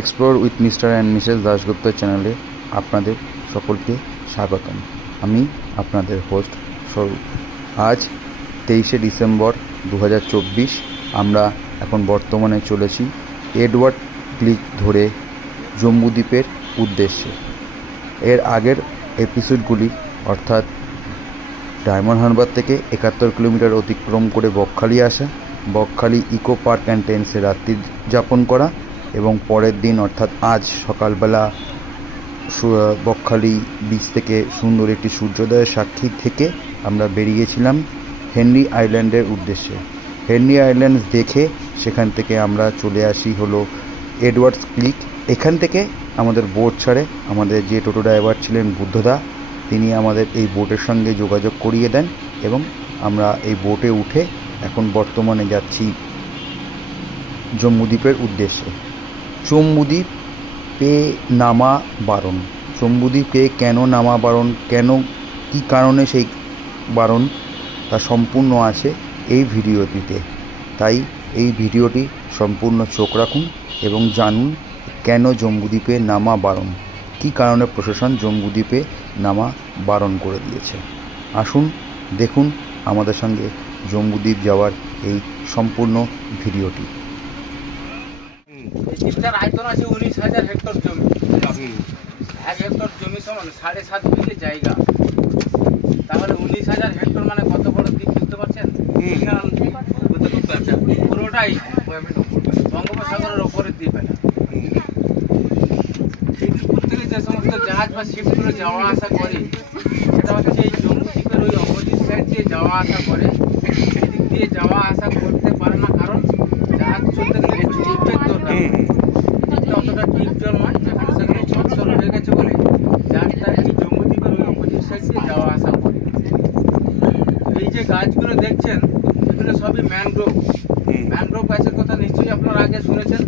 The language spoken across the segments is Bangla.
Explore with mister and Mrs Dasgupta চ্যানেলে আপনাদের সকলকে স্বাগতম। আমি আপনাদের হোস্ট স্বরূপ। আজ 23শে ডিসেম্বর 2024। আমরা এখন বর্তমানে চলেছি এডওয়ার্ড ক্লিক ধরে জম্বুদ্বীপের উদ্দেশ্যে। এর আগের এপিসোডগুলি অর্থাৎ ডায়মন্ড হারবার থেকে 71 কিলোমিটার অতিক্রম করে বকখালি আসা, বকখালি ইকো পার্ক অ্যান্ড টেন্সে রাত্রি যাপন করা এবং পরের দিন অর্থাৎ আজ সকালবেলা বকখালি বিচ থেকে সুন্দর একটি সূর্যোদয়ের সাক্ষী থেকে আমরা বেরিয়েছিলাম হেনরি আইল্যান্ডের উদ্দেশ্যে। হেনরি আইল্যান্ডস দেখে সেখান থেকে আমরা চলে আসি হলো এডওয়ার্ডস ক্লিক। এখান থেকে আমাদের বোট ছাড়ে। আমাদের যে টোটো ড্রাইভার ছিলেন বুদ্ধদা, তিনি আমাদের এই বোটের সঙ্গে যোগাযোগ করিয়ে দেন এবং আমরা এই বোটে উঠে এখন বর্তমানে যাচ্ছি জম্বুদ্বীপের উদ্দেশ্যে। জম্বুদ্বীপে নামা বারণ। জম্বুদ্বীপে কেন নামা বারণ, কেন কী কারণে সেই বারণ, তা সম্পূর্ণ আছে এই ভিডিওটিতে। তাই এই ভিডিওটি সম্পূর্ণ চোখ রাখুন এবং জানুন কেন জম্বুদ্বীপে নামা বারণ, কী কারণে প্রশাসন জম্বুদ্বীপে নামা বারণ করে দিয়েছে। আসুন দেখুন আমাদের সঙ্গে জম্বুদ্বীপ যাওয়ার এই সম্পূর্ণ ভিডিওটি। দ্বীপটার আয়তন আছে 19,000 হেক্টর জমি। 1 হেক্টর জমি সমান 7.5 বিঘে জায়গা। তাহলে 19,000 হেক্টর মানে কত বড় দ্বীপ বুঝতে পারছেন? পুরোটাই বঙ্গোপসাগরের ওপরের দ্বীপ। এটা উপর থেকে যে সমস্ত জাহাজ বা শিপগুলো যাওয়া আসা করে সেটা হচ্ছে এই জম্বুদ্বীপের ওই অপোজিট সাইড দিয়ে যাওয়া আসা করে। এদিক দিয়ে যাওয়া আসা করতে পারে না, কারণ জাহাজ চলতে গেলে টিউবজের দরকার। অতটা টিউবজল নয়, যেখানে সেখানে ছটছল হয়ে গেছে বলে জাহাজটা এই জম্বুদ্বীপের ওই অপোজিট সাইড দিয়ে যাওয়া আসা করে। এই যে গাছগুলো দেখছেন এগুলো সবই ম্যানগ্রোভ। ম্যানগ্রোভ গাছের কথা নিশ্চয়ই আপনারা আগে শুনেছেন।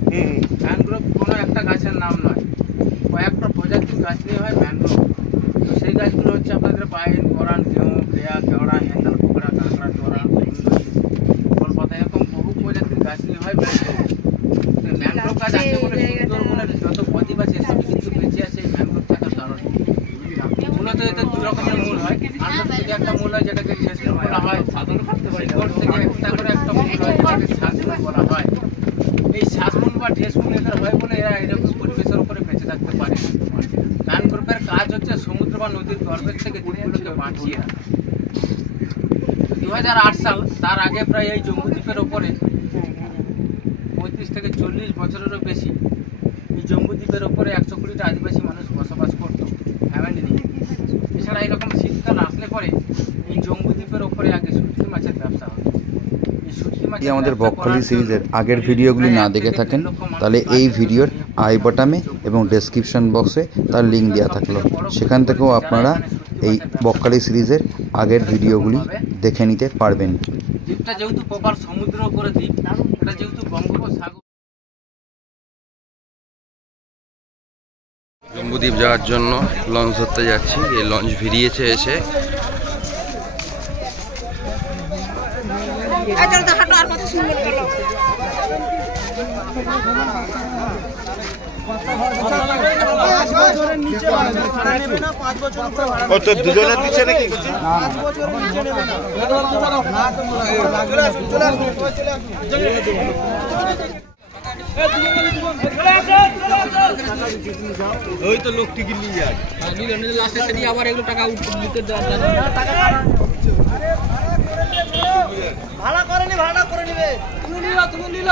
ম্যানগ্রোভ কোনো একটা গাছের নাম নয়, কয়েকটা প্রজাতির গাছ নিয়ে হয় ম্যানগ্রোভ। তো সেই গাছগুলো হচ্ছে আপনাদের পাইন, গরান, ঘেউ, কেয়া, কেওড়া, হ্যান্ডাল, পোকড়া, কাঁকড়া, তোরা, কলপাতা, এরকম বহু প্রজাতির গাছ নিয়ে হয় ম্যানগ্রোভ। ম্যানগ্রোভ গাছ আছে বলে সুন্দরবনের যত বদ্বীপ আছে সবই কিন্তু বেঁচে আছে এই ম্যানগ্রোভ থাকার কারণে। মূলত এতে দু রকমের মূল হয়। আন্দাজ থেকে একটা মূল হয় যেটাকে ঠেসমূল বলা হয়, শিকড় থেকে একটা করে একটা মূল হয় যেটাকে শ্বাসমূল বলা হয়। এই শ্বাসমূল বা ঠেসমূল এদের হয় বলে এরা এরকম পরিবেশের উপরে বেঁচে থাকতে পারে। ম্যানগ্রোভের কাজ হচ্ছে সমুদ্র বা নদীর গর্ভের থেকে দ্বীপগুলোকে বাঁচিয়ে রাখা। 2008 সাল, তার আগে প্রায় এই জম্বুদ্বীপের ওপরে 35 থেকে 40 বছরেরও বেশি এই জম্বুদ্বীপের ওপরে 120টা আদিবাসী মানুষ বসবাস করত ফ্যামিলি নিয়ে। এছাড়া এরকম শীতকাল আসলে পরে এই জম্বুদ্বীপের ওপরে আগে শুটকি মাছের ব্যবসা হতো। যদি আমাদের বকখালি সিরিজের আগের ভিডিওগুলি না দেখে থাকেন তাহলে এই ভিডিওর আই বাটনে এবং ডেসক্রিপশন বক্সে তার লিঙ্ক দেওয়া থাকলো, সেখান থেকেও আপনারা এই বকখালি সিরিজের আগের ভিডিওগুলি দেখে নিতে পারবেন। দ্বীপটা যেহেতু প্রপার সমুদ্র উপরে দ্বীপ, এটা যেহেতু বঙ্গোপসাগর। জম্বুদ্বীপ যাওয়ার জন্য লঞ্চ ধরতে যাচ্ছি। এই লঞ্চ ভিড়িয়েছে এসে। দুজনের দিচ্ছে নাকি? ওই তো লোক টিকিট নিয়ে যায়, লাস্টে সেটি আবার এগুলো টাকা উঠতে দেওয়া ভাড়া করে নিবে তুমি নিল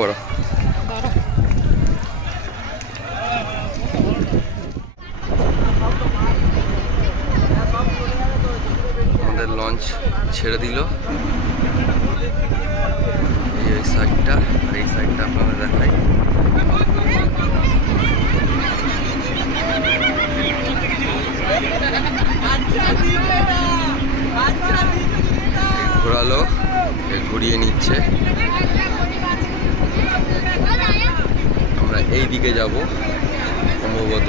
বড়। আমাদের লঞ্চ ছেড়ে দিল এই সাইডটা, আর এই সাইডটা আপনাদের দেখাই। ঘোরালো, ঘুরিয়ে নিচ্ছে। আমরা এই দিকে যাব সম্ভবত।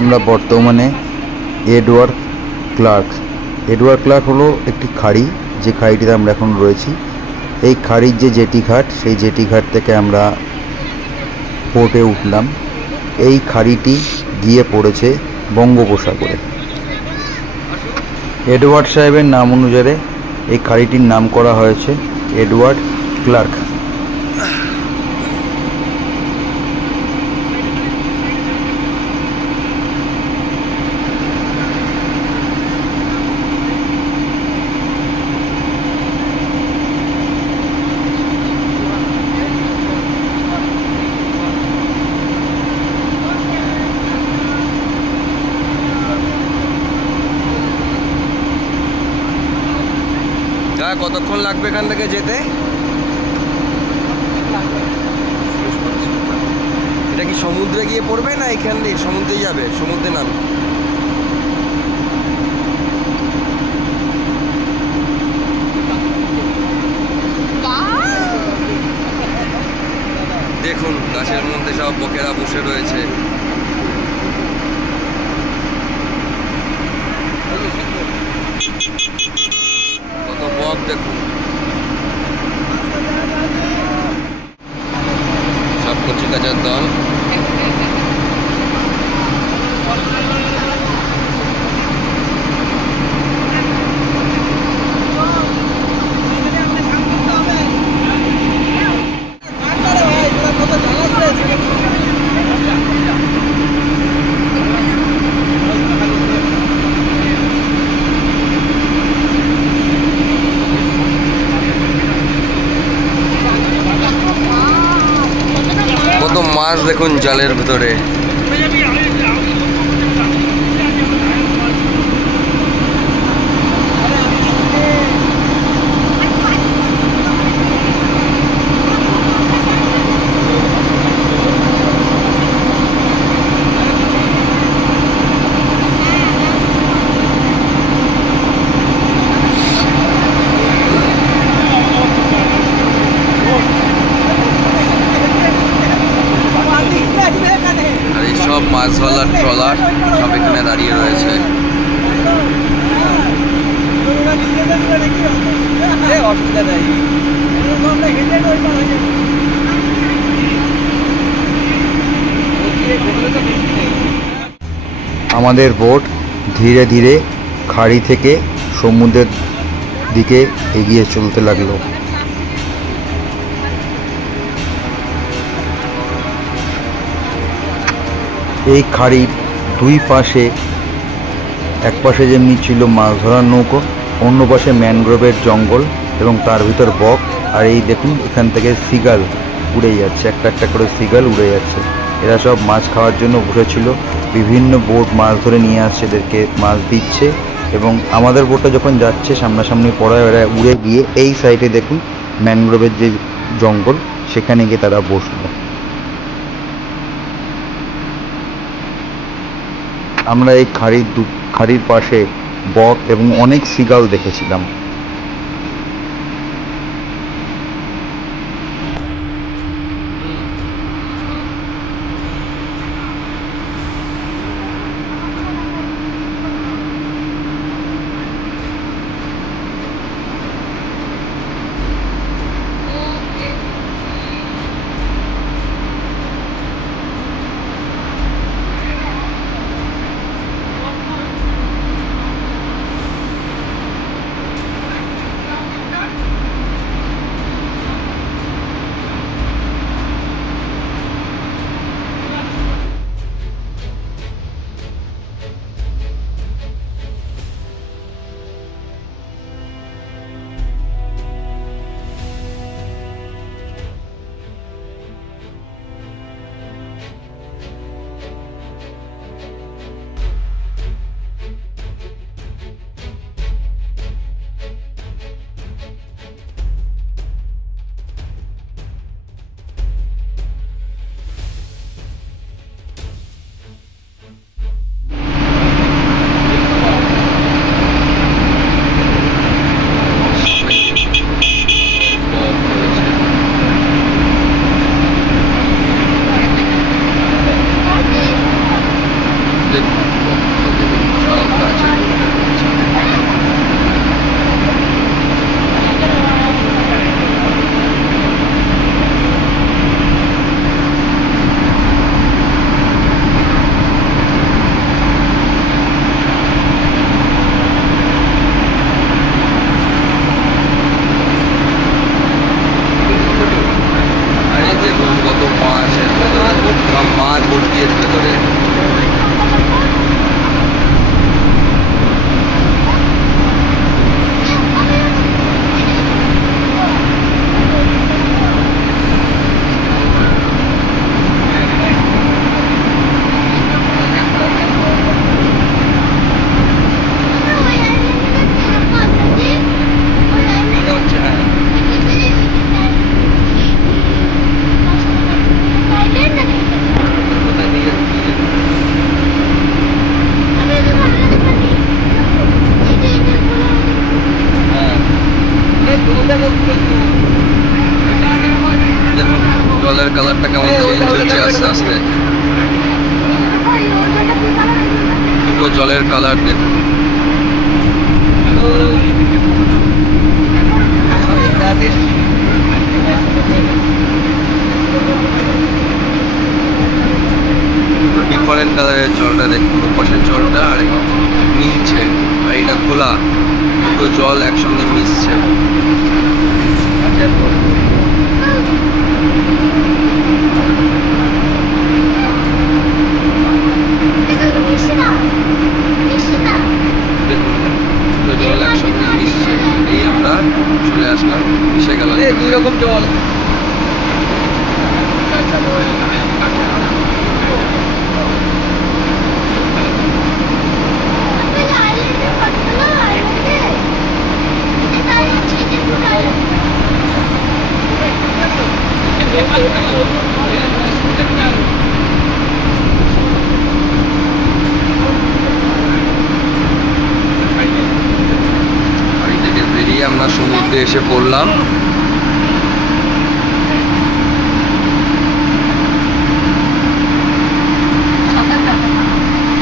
আমরা বর্তমানে এডওয়ার্ড ক্লার্ক হলো একটি খাড়ি, যে খাড়িটিতে আমরা এখন রয়েছি। এই খাড়ির যে জেটি ঘাট, সেই জেটি ঘাট থেকে আমরা বোটে উঠলাম। এই খাড়িটি গিয়ে পড়েছে বঙ্গোপসাগরে। এডওয়ার্ড সাহেবের নাম অনুসারে এই খাড়িটির নাম করা হয়েছে এডওয়ার্ড ক্লার্ক। কতক্ষণ লাগবে এখান থেকে যেতে? এটা কি সমুদ্রে গিয়ে পড়বে না এখান থেকে সমুদ্রে যাবে? সমুদ্রে নামবে। দেখুন গাছের মধ্যে সব বকেরা বসে রয়েছে। কত বক দেখুন, সব কচিকাচার দল। কত মাছ দেখুন জালের ভিতরে। সব মাছওয়ালার ট্রলার সব এখানে দাঁড়িয়ে রয়েছে। আমাদের বোট ধীরে ধীরে খাড়ি থেকে সমুদ্রের দিকে এগিয়ে চলতে লাগলো। এই খাড়ির দুই পাশে, এক পাশে যেমনি ছিল মাছ ধরার নৌকো, অন্য পাশে ম্যানগ্রোভের জঙ্গল এবং তার ভিতর বক। আর এই দেখুন এখান থেকে সিগাল উড়ে যাচ্ছে, একটা একটা করে সিগাল উড়ে যাচ্ছে। এরা সব মাছ খাওয়ার জন্য বসেছিল। বিভিন্ন বোট মাছ ধরে নিয়ে আসছে, এদেরকে মাছ দিচ্ছে। এবং আমাদের বোটটা যখন যাচ্ছে সামনাসামনি পড়ায়, এরা উড়ে গিয়ে এই সাইডে দেখুন ম্যানগ্রোভের যে জঙ্গল, সেখানে গিয়ে তারা বসলো। আমরা এই খাড়ির পাশে বক এবং অনেক সিগাল দেখেছিলাম। জলের কালারটা কেমন চেঞ্জ হচ্ছে আস্তে আস্তে। পুরো জলের কালার দেখুন। ডিফারেন্ট কালারের জলটা দেখুন, পাশের জলটা আর মিলছে, আর এটা খোলা, দুটো জল একসঙ্গে মিশছে। জল একসঙ্গে মিশছে, এই আমরা চলে আসলাম, মিশে গেল দুই রকম জল। আমরা সমুদ্রে এসে পড়লাম।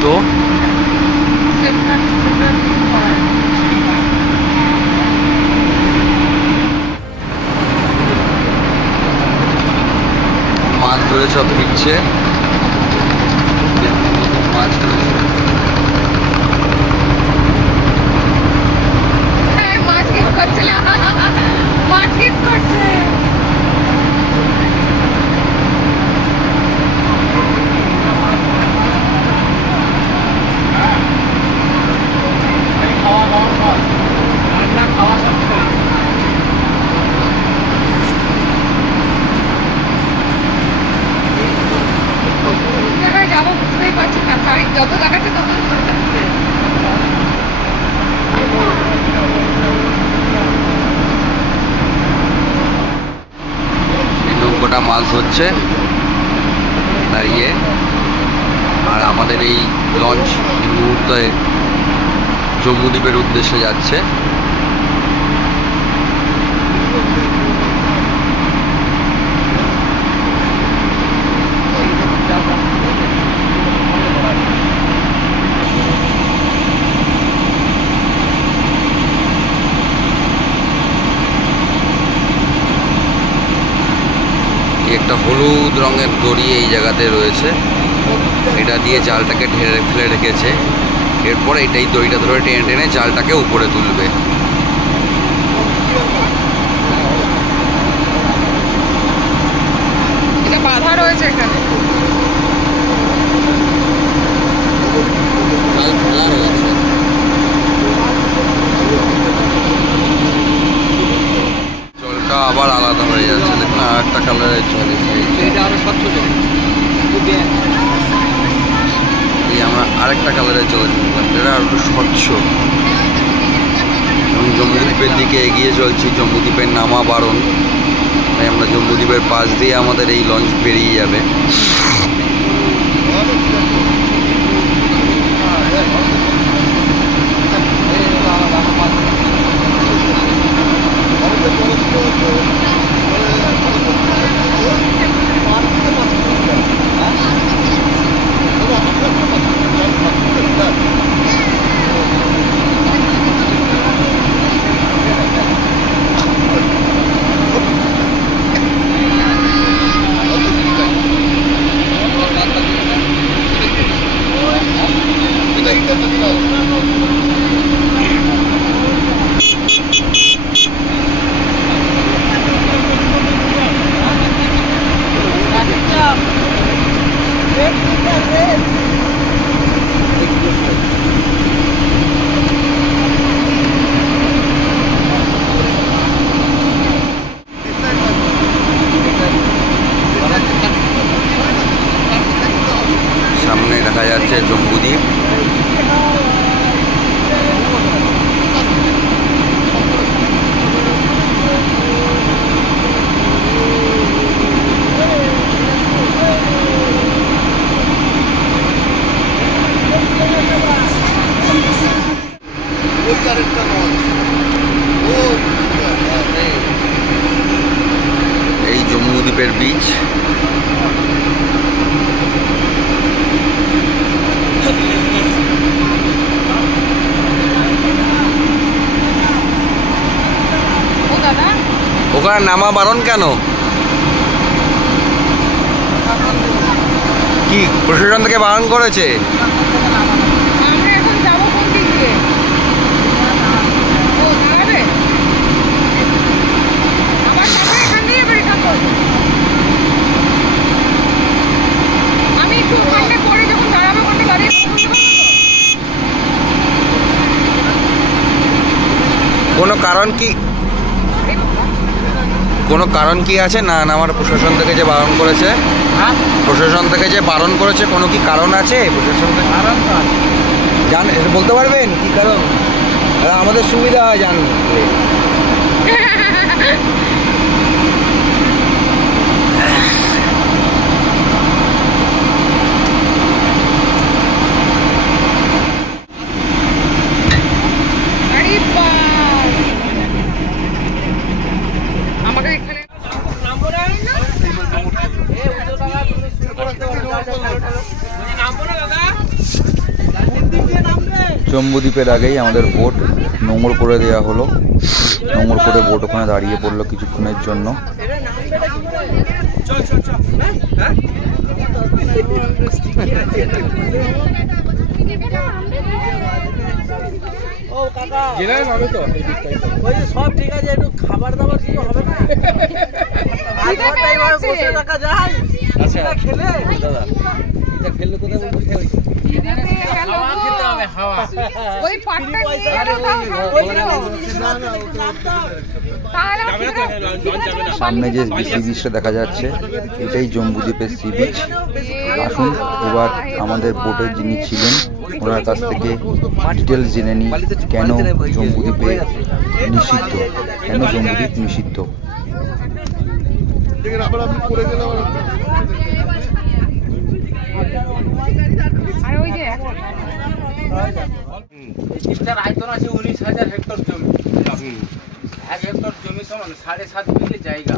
তো মাছ ধরে সব ফিরছে, মাছ ধরেছে। যত দেখাচ্ছে তত নৌকোটা মাছ ধরছে দাঁড়িয়ে, আর আমাদের এই লঞ্চ এই মুহূর্তে জম্বুদ্বীপের উদ্দেশ্যে যাচ্ছে। একটা হলুদ রঙের দড়ি এই জায়গাতে রয়েছে, এটা দিয়ে জালটাকে ফেলে রেখেছে। এরপর এটাই দড়িটা ধরে টেনে টেনে জালটাকে উপরে তুলবে। এটা বাধা রয়েছে এখানে, জাল ফেলা রয়েছে। জলটা আবার আলাদা হয়ে যাচ্ছে, দেখুন আর একটা কালারের জল এসে, এটা আরো স্বচ্ছ জল। এই আমরা আরেকটা কালারের জল কিনলাম, এটা আরো স্বচ্ছ। এবং জম্বুদ্বীপের দিকে এগিয়ে চলছি, জম্বুদ্বীপের নামা বারণ, তাই আমরা জম্বুদ্বীপের পাশ দিয়ে আমাদের এই লঞ্চ বেরিয়ে যাবে। সামনে দেখা যাচ্ছে জম্বুদ্বীপ। এই জম্বুদ্বীপের বিচ। ওখানে নামা বারণ কেন? কি প্রশাসন থেকে বারণ করেছে? আমরা এখন যাবো কোন দিক দিয়ে? ও দাঁড়াবে আমার সাথে এখান দিয়ে রিটার্ন করবো। আমি একটু ওখানে পরে যখন দাঁড়াবে ওখানে দাঁড়িয়ে কোনো কারণ কি, কোনো কারণ কি আছে না নামার? প্রশাসন থেকে যে বারণ করেছে, প্রশাসন থেকে যে বারণ করেছে কোনো কি কারণ আছে? প্রশাসন থেকে জান বলতে পারবেন কি কারণ? আমাদের সুবিধা হয় জানলে। আমাকে এখানে জম্বুদ্বীপের আগেই আমাদের বোট নোঙর করে দেওয়া হলো। নোঙর করে বোট ওখানে দাঁড়িয়ে পড়লো কিছুক্ষণের জন্য। সব ঠিক আছে, একটু খাবার দাবার কিছু হবে না? বসে থাকা যায় খেলে দাদা, এটা খেললে কোথায় বলবো? ওই পাটটা সামনে যে সি বিচটা দেখা যাচ্ছে এটাই জম্বুদ্বীপের সি বিচ। আসুন এবার আমাদের বোটের যিনি ছিলেন ওনার কাছ থেকে ডিটেলস জেনে নিই কেন জম্বুদ্বীপে নিষিদ্ধ, কেন জম্বুদ্বীপ নিষিদ্ধ। এটার আয়তন আছে 19,000 হেক্টর জমি। 1 হেক্টর জমি সমান 7.5 বিঘে জায়গা।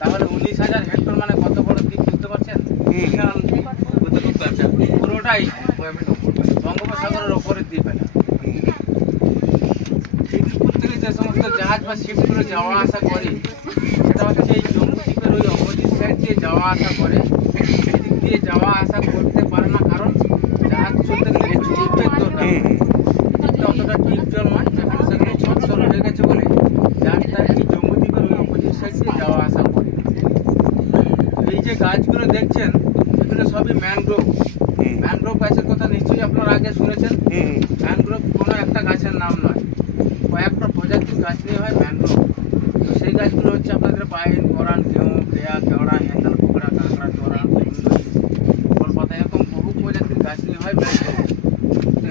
তাহলে 19,000 হেক্টর মানে কত বড় দ্বীপ বুঝতে পারছেন? পুরোটাই বঙ্গোপসাগরের ওপরের দ্বীপ। এটা খিদিরপুর থেকে যে সমস্ত জাহাজ বা শিপগুলো যাওয়া আসা করে সেটা হচ্ছে এই জম্বুদ্বীপের ওই অপোজিট সাইড দিয়ে যাওয়া আসা করে। এদিক দিয়ে যাওয়া আসা করতে পারে না, কারণ জাহাজ চলতে গেলে একটু ডিপের দরকার। অতটা ডিপ জল নয়, যেখানে সেখানে ছটছল হয়ে গেছে বলে জাহাজটা এই জম্বুদ্বীপের ওই অপোজিট সাইড দিয়ে যাওয়া আসা করে। এই যে গাছগুলো দেখছেন এগুলো সবই ম্যানগ্রোভ। ম্যানগ্রোভ গাছের কথা নিশ্চয়ই আপনারা আগে শুনেছেন। ম্যানগ্রোভ কোনো একটা গাছের নাম নয়, কয়েকটা প্রজাতির গাছ নিয়ে হয় ম্যানগ্রোভ। তো সেই গাছগুলো হচ্ছে আপনাদের পাইন, গরান, গেঁহু, কেয়া, কেওড়া, হেঁদাল, পোকড়া, কাঁকড়া, চড়া, কলপাতা, এরকম বহু প্রজাতির গাছ নিয়ে হয় ম্যানগ্রোভ।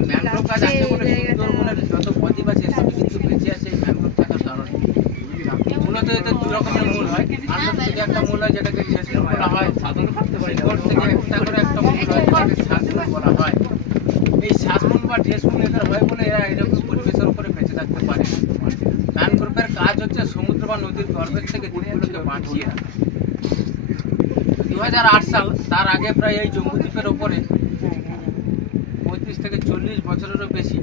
ম্যানগ্রোভ গাছ আছে বলে সুন্দরবনের যত বদ্বীপ আছে সবই কিন্তু বেঁচে আছে এই ম্যানগ্রোভ থাকার কারণে। মূলত এদের দু রকমের মূল হয়। আন্দাজ থেকে একটা মূল হয় যেটাকে ঠেসমূল বলা হয়, শিকড় থেকে একটা করে একটা মূল হয় যেটাকে শ্বাসমূল বলা হয়। এই শ্বাসমূল বা ঠেসমূল এদের হয় বলে এরা এরকম পরিবেশের উপরে বেঁচে থাকতে পারে। ম্যানগ্রোভের কাজ হচ্ছে সমুদ্র বা নদীর গর্ভের থেকে দ্বীপগুলোকে বাঁচিয়ে রাখা। 2008 সাল, তার আগে প্রায় এই জম্বুদ্বীপের ওপরে 35 থেকে 40 বছরেরও বেশি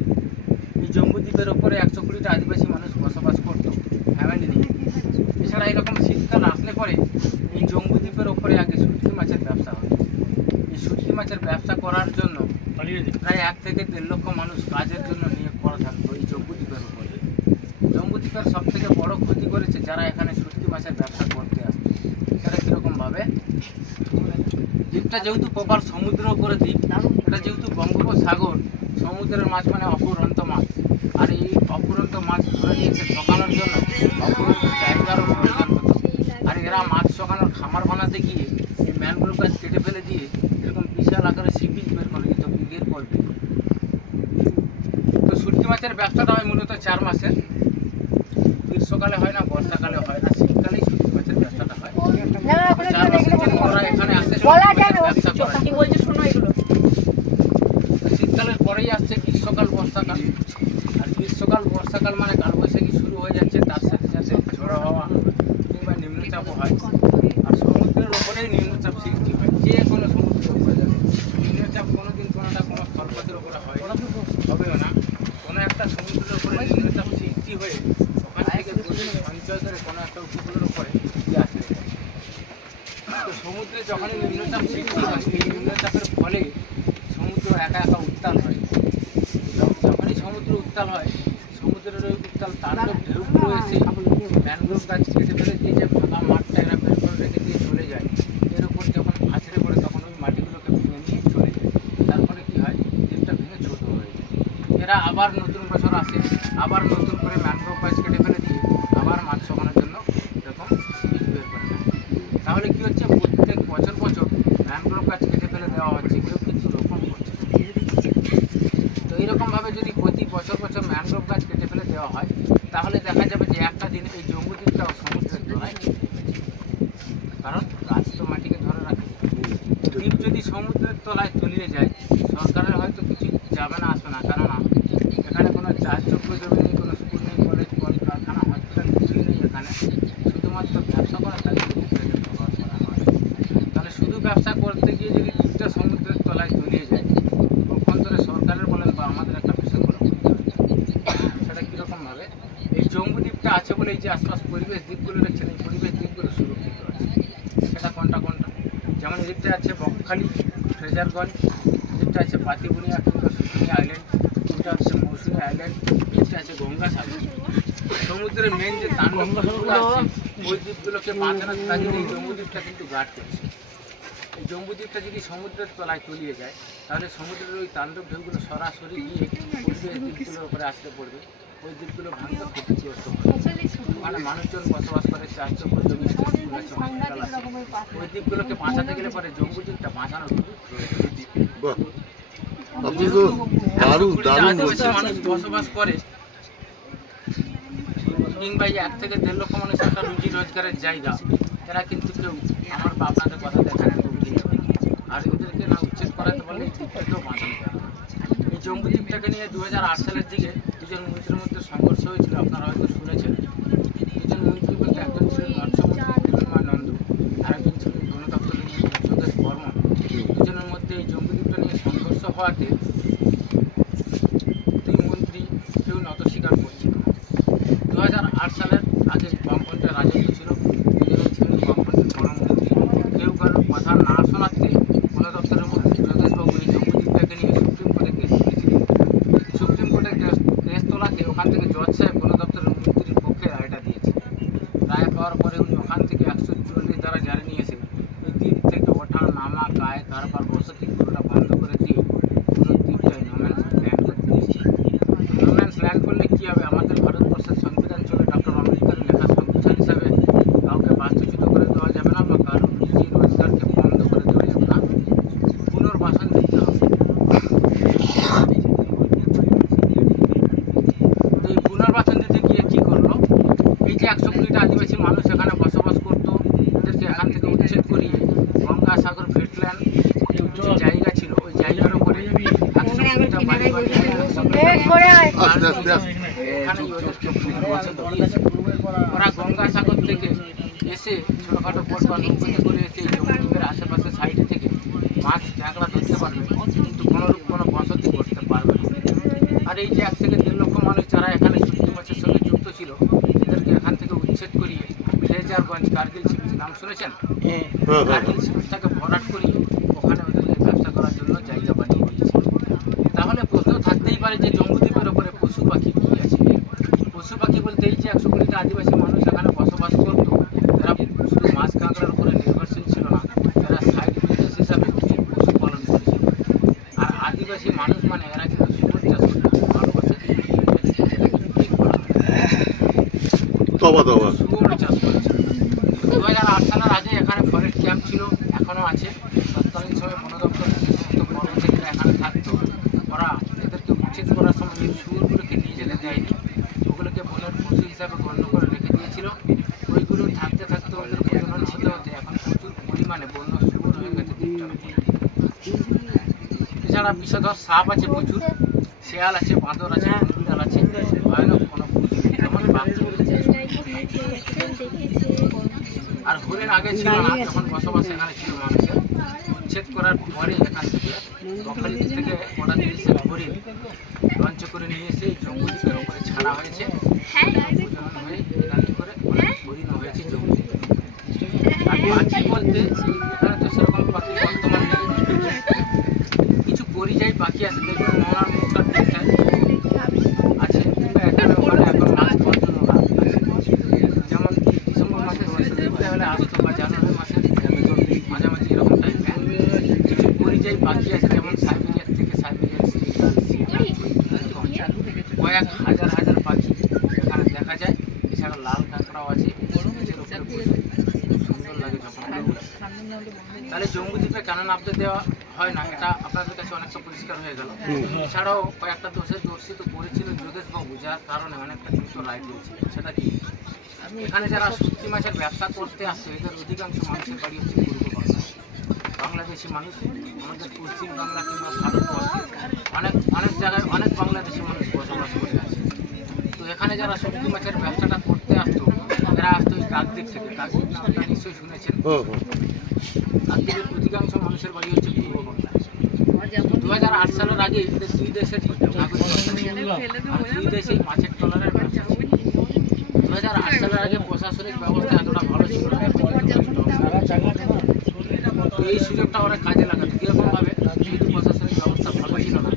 এই জম্বুদ্বীপের ওপরে 120টা আদিবাসী মানুষ বসবাস করত ফ্যামিলি নিয়ে। এছাড়া এরকম শীতকাল আসলে পরে এই জম্বুদ্বীপের ওপরে আগে শুটকি মাছের ব্যবসা হয়। এই শুটকি মাছের ব্যবসা করার জন্য প্রায় 1 থেকে 1.5 লক্ষ মানুষ কাজের জন্য নিয়োগ করা থাকতো এই জম্বুদ্বীপের উপরে। জম্বুদ্বীপের সব থেকে বড় ক্ষতি করেছে যারা এখানে শুটকি মাছের ব্যবসা করতে আসতো। তারা কীরকমভাবে, দ্বীপটা যেহেতু প্রপার সমুদ্রের উপরে দ্বীপ, এটা যেহেতু বঙ্গোপসাগর, সমুদ্রের মাছ মানে অফুরন্ত মাছ। আর এই অফুরন্ত মাছ ধরে নিয়েছে শোকানোর জন্য অফুরন্ত জায়গারও প্রয়োজন হতো। আর এরা মাছ শোকানোর খামার বানাতে গিয়ে এই ম্যানগ্রোভ গাছ কেটে ফেলে দিয়ে এরকম বিশাল আকারে সি বিচ বের করে দিত বিঘের পর বিঘে। তো শুটকি মাছের ব্যবসাটা হয় মূলত 4 মাসের। গ্রীষ্মকালে হয় না, বর্ষাকালে হয় না, শীতকালেই শুটকি মাছের ব্যবসাটা হয়। 4 মাসের জন্য ওরা এখানে আসে ব্যবসা করে। শীতকালের পরেই আসছে গ্রীষ্মকাল, বর্ষাকাল। আর গ্রীষ্মকাল, বর্ষাকাল মানে কালবৈশাখী শুরু হয়ে যাচ্ছে, তার সাথে সাথে ঝোড়ো হাওয়া কিংবা নিম্নচাপও হয়। আর নদীগুলোর উপরে নিম্নচাপ সৃষ্টি হয়ে ওখান থেকে নদী সঞ্চয় করে কোনো একটা উপকূলের উপরে গিয়ে আসে। তো সমুদ্রে যখনই নিম্নচাপ সৃষ্টি হয় এই নিম্নচাপের ফলে সমুদ্র একা একা উত্তাল হয়। যখনই সমুদ্র উত্তাল হয় সমুদ্রের ওই উত্তাল তাণ্ডব ঢেউগুলো এসে ম্যানগ্রোভ গাছ কেটে ফেলে দিয়ে যে ফাঁকা মাঠটা এরা বের করে রেখে দিয়ে চলে যায়, এর উপর যখন আছড়ে পড়ে তখন ওই মাটিগুলোকে ভেঙে নিয়ে চলে যায়। তারপরে কী হয়, দ্বীপটা ভেঙে ছোটো হয়ে যায়। এরা আবার নতুন বছর আসে, আবার নতুন করে ম্যানগ্রোভ গাছ কেটে ফেলে দিয়ে আবার মাছ শোকানোর জন্য এরকম বীজ বের করে নেয়। তাহলে কী হচ্ছে, প্রত্যেক বছর বছর ম্যানগ্রোভ গাছ কেটে ফেলে দেওয়া হচ্ছে, কেউ কিন্তু রোপণ করছে। তো এইরকমভাবে যদি প্রতি বছর বছর ম্যানগ্রোভ গাছ কেটে ফেলে দেওয়া হয় তাহলে দেখা যাবে যে একটা দিন এই জম্বুদ্বীপটাও সমুদ্রের তলায়, কারণ গাছ তো মাটিকে ধরে রাখে। দ্বীপ যদি সমুদ্রের তলায় তলিয়ে যায় সরকারের হয়তো কিছু যাবে না, আসবে না, কেননা এখানে কোনো চাষযোগ্য জমি নেই, কোনো স্কুল নেই, কলেজ, কারখানা, হসপিটাল কিছুই নেই। এখানে শুধুমাত্র ব্যবসা করা, তাই দ্বীপটাকে ব্যবহার করা হয়। তাহলে শুধু ব্যবসা করতে গিয়ে যদি দ্বীপটা সমুদ্রের তলায় তলিয়ে যায় পক্ষান্তরে সরকারের বলেন বা আমাদের একটা বিশাল বড় করতে হবে। সেটা কীরকমভাবে, এই জম্বুদ্বীপটা আছে বলে এই যে আশপাশ পরিবেশ দ্বীপগুলো দেখছেন, এই পরিবেশ দ্বীপগুলো সুরক্ষিত আছে। সেটা কোনটা কোনটা, যেমন এদিকটা আছে বকখালি, ফ্রেজারগঞ্জ, এদিকটা আছে পাতিবুনিয়া কিংবা শুশুনিয়া আইল্যান্ড, এদিকটা হচ্ছে মৌসুমী আইল্যান্ড, এদিকটা আছে গঙ্গাসাগর। সমুদ্রের মেন যে তাণ্ডবগুলো আছে ওই দ্বীপগুলোকে বাঁচানোর কাজে এই জম্বুদ্বীপটা কিন্তু গার্ড করছে। এই জম্বুদ্বীপটা যদি সমুদ্রের তলায় তলিয়ে যায় তাহলে সমুদ্রের ওই তাণ্ডব ঢেউগুলো সরাসরি গিয়ে পরিবেশ দ্বীপগুলোর উপরে আসতে পড়বে, ওই দ্বীপগুলো ভাঙতে ক্ষতিগ্রস্ত হবে। ওখানে মানুষজন বসবাস করে, চাষযোগ্য জমি আছে, স্কুল আছে, হসপিটাল আছে। ওই দ্বীপগুলোকে বাঁচাতে গেলে পরে জম্বুদ্বীপটা বাঁচানো খুবই প্রয়োজন। আদিবাসী মানুষ বসবাস করে কিংবা 1 থেকে 1.5 লক্ষ মানুষ একটা রুজি রোজগারের জায়গা, এরা কিন্তু কেউ আমার বা আপনাদের কথা দেখাতে উঠে যাবে না। আর ওদেরকে না উচ্ছেদ করাতে পারলে এই দ্বীপটাকেও বাঁচানো যাবে না। এই জম্বুদ্বীপটাকে নিয়ে 2008 সালের দিকে দুজন মন্ত্রীর মধ্যে সংঘর্ষ হয়েছিল, আপনারা হয়তো শুনেছেন। দুজন মন্ত্রী বলতে একজন ছিলেন মৎস্যমন্ত্রী হিরণময় নন্দু, আরেকজন ছিলেন বন দপ্তরের মন্ত্রী যোগেশ বর্মন। দুজনের মধ্যে এই জম্বুদ্বীপটা নিয়ে সংঘর্ষ হওয়াতে দুই মন্ত্রী কেউ নত স্বীকার করছিল না। 2008 সালের আগে বামপন্থের রাজত্ব ছিল, দুজনে ছিলেন বামপন্থের প্রধানমন্ত্রী। কেউ কারোর কথা না শোনাতে বন দপ্তরের মন্ত্রী যোগেশবাবু এই জম্বুদ্বীপটাকে নিয়ে সুপ্রিম কোর্টে কেস তুলেছিলেন। সুপ্রিম কোর্টে কেস তোলাতে ওখান থেকে জজ সাহেব বন দপ্তরের মন্ত্রীর পক্ষে রায়টা দিয়েছে। রায় পাওয়ার পরে উনি ওখান থেকে 144 ধারা জারি নিয়ে এসে এই দ্বীপ থেকে ওঠা, নামা, গায়ে, কারবার, বসতি পুরোটা বন্ধ করে দিয়ে পুরো দ্বীপটাই নোম্যান্স ল্যান্ড করে দিয়েছে। নোম্যান্স ল্যান্ড করলে কী হবে, আমাদের ভারতবর্ষের সংবিধান চলে ডক্টর আম্বেদকরের লেখা সংবিধান হিসাবে কাউকে বাস্তুচ্যুত করে দেওয়া যাবে না বা কারোর রুজি রোজগারকে বন্ধ করে দেওয়া যাবে না, পুনর্বাসন দিতে হবে। এই পুনর্বাসন দিতে গিয়ে কী করলো, এই যে 120টা আদিবাসী মানুষ এখানে বসবাস করতো এদেরকে এখান থেকে উচ্ছেদ করিয়ে গঙ্গাসাগর ভেটল্যান্ড যে জায়গা ছিল ওই জায়গার উপরে 120টা বাড়ি বানিয়ে ওরা গঙ্গাসাগর থেকে এসে ছোটোখাটো বোট বা নৌকোতে করে এসে জম্বুদ্বীপের আশেপাশে সাইডে থেকে মাছ ট্যাংরা ধরতে পারবে, কিন্তু কোনোরূপ কোনো বসতি করতে পারবে না। আর এই যে 1 থেকে 1.5 লক্ষ মানুষ যারা এখানে চুক্তি মাছের সঙ্গে যুক্ত ছিল এদেরকে এখান থেকে উচ্ছেদ করিয়ে ফ্রেজারগঞ্জ কার্গিল সি বিচ, নাম শুনেছেন? কার্গিল সি বিচটাকে ভরাট করিয়ে ওখানে ওদেরকে ব্যবসা করার জন্য জায়গা বানিয়ে দিয়েছে। তাহলে প্রশ্ন থাকতেই পারে যে জম্বুদ্বীপের ওপরে পশু পাখি কী আছে? পশু পাখি বলতে এই যে 120টা আদিবাসী মানুষ এখানে বসবাস করতো এরা শুধু মাছ কাঁকড়ার উপরে নির্ভরশীল ছিল না, এরা সাইড বিজনেস হিসাবে কিছু পশুপালন করেছিল। আর আদিবাসী মানুষ মানে এরা কিন্তু শুয়োর চাষ করতে ভালোবাসে, শুয়োর চাষ করেছিল। 2008 সালের আগে এখানে ফরেস্ট ক্যাম্প ছিল, এখনও আছে। তৎকালীন সময় বন দপ্তরের যে সমস্ত কর্মচারীরা এখানে থাকতো ওরা এদেরকে উচ্ছেদ করার সময় এই শুয়োরগুলোকে নিয়ে যেতে দেয়নি, ওগুলোকে বনের পশু হিসাবে গণ্য করে রেখে দিয়েছিল। ওইগুলো থাকতে থাকতে ওদের প্রজনন হতে হতে এখন প্রচুর পরিমাণে বন্য শুয়োর হয়ে গেছে দ্বীপটার উপরে। এছাড়া বিষধর সাপ আছে প্রচুর, শেয়াল আছে, বাঁদর আছে, বিড়াল আছে, ভয়ানক কোনো যেমন বাঘ। আর হরিণ আগে ছিল না, যখন বসবাস এখানে ছিল মানুষের। উচ্ছেদ করার পরে এখান থেকে বকখালি থেকে গোটা 30 হরিণ লঞ্চ লঞ্চে করে নিয়ে এসে জম্বুদ্বীপের উপরে ছাড়া হয়েছে, প্রজনন হয়ে এখানে করে অনেক পরিণত হয়েছে জম্বুদ্বীপের উপরে। আর পাখি বলতে এখানে তো সেরকম পাখি বর্তমান নেই, কিছু পরিযায়ী পাখি আছে, দেখবেন মনার মুখটা আছে, এখানে ওখানে এখন মাছ খাওয়ার জন্য ওরা আছে। যেমন ডিসেম্বর মাসের শেষের দিকে হলে আসতো বা জানুয়ারি মাসের মাঝামাঝি এরকম টাইমে কিছু পরিযায়ী পাখি আছে, যেমন সাইবেরিয়ার থেকে সাইবেরিয়ান কয়েক হাজার হাজার পাখি এখানে দেখা যায়। এছাড়া লাল কাঁকড়াও আছে, সুন্দর লাগে যখন। তাহলে জম্বুদ্বীপে কেন নামতে দেওয়া হয় না, এটা আপনাদের কাছে অনেকটা পরিষ্কার হয়ে গেল। এছাড়াও কয়েকটা দোষের দর্শিত করেছিল যোগেশবাবু, যার কারণে অনেকটা কিন্তু রায় দিয়েছিল। সেটা কি, এখানে যারা শুটকি মাছের ব্যবসা করতে আসছে এদের অধিকাংশ মানুষের বাড়ি হচ্ছে পূর্ব বাংলা। বাংলাদেশি মানুষ আমাদের পশ্চিম বাংলা কিংবা ভারতবর্ষে অনেক জায়গায় অনেক বাংলাদেশি মানুষ বসবাস করে আছে। তো এখানে যারা শুটকি মাছের ব্যবসাটা করতে আসতো এরা আসতো ওই কাকদ্বীপ থেকে। কাকদ্বীপ নামটা নিশ্চয়ই শুনেছেন। কাকদ্বীপের অধিকাংশ মানুষের বাড়ি হচ্ছে পূর্ব বাংলা। 2008 সালের আগে এদের দুই দেশের দুই দেশেই মাছের ট্রলারের ব্যবসা ছিল। 2008 সালের আগে প্রশাসনিক ব্যবস্থা এতটা ভালো ছিল না, তো এই সুযোগটা ওরা কাজে লাগাতো। কীরকমভাবে, যেহেতু প্রশাসনিক ব্যবস্থা ভালো ছিল না,